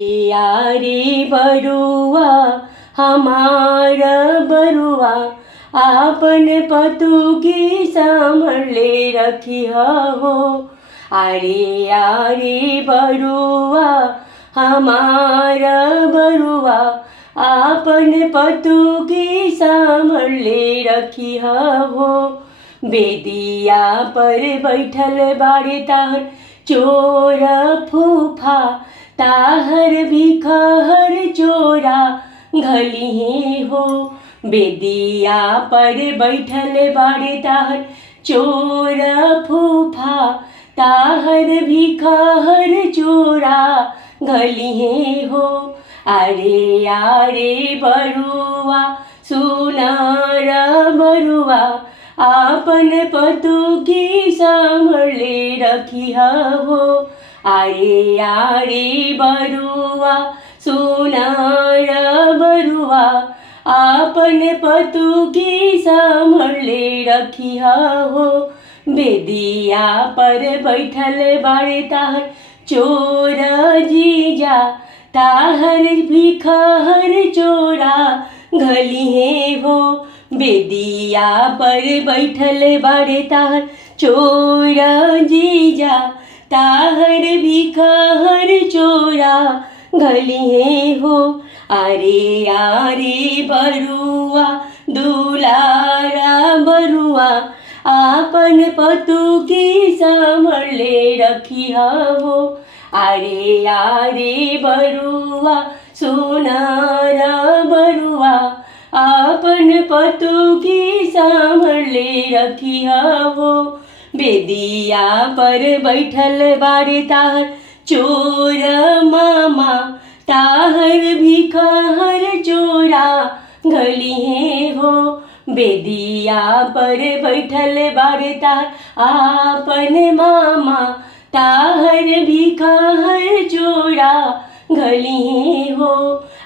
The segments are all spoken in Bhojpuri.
यारे बरुआ हमार बरुआ आपन पतुगी संभले रखी हो। अरे यारे बरुआ हमार बरुआ आपन पतुगी संभले रखी हो। बेदिया पर बैठल बाड़े ताहर चोर फूफा, ताहर भिखहर चोरा घलिहे हो। बेदिया पर बैठल बाड़े ताहर चोर फूफा, ताहर भिखहर चोरा घलिहे हो। अरे यारे बरुआ सुनार बरुआ आपन पतुगी संभले रखी हो। अरे यारे बरुआ सुनार बरुआ आपन पतुगी संभले रखी हो। बेदिया पर बैठल बाड़े ताहर चोर जीजा, ताहर भिखहर चोरा घलिहे हो। बेदिया पर बैठल बाड़े ताहर चोर जीजा, ताहर भिखहर चोरा घलिहे हो। अरे यारे बरुआ दुलारा बरुआ आपन पतुगी संभले रखी हो। अरे यारे बरुआ सुनार बरुआ आपन पतुगी संभले रखी हो। बेदिया पर बैठल बाड़े ताहर चोर मामा, ताहर भिखहर चोरा घलिहे हो। बेदिया पर बैठल बाड़े ताहर आपन मामा, ताहर भिखहर चोरा घलिहे हो।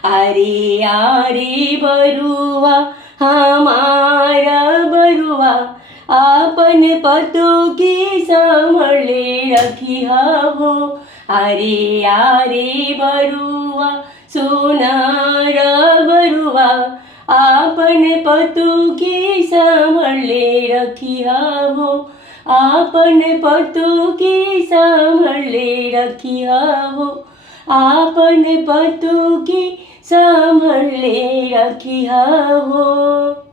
अरे यारे बरुआ हमार बरुआ आपन पतुगी संभले रखी हो। अरे यारे बरुआ सुनार बरुआ आपन पतुगी संभले रखी हो। आपन पतुगी संभले रखी हो। आपन पतुगी संभले रखी हो।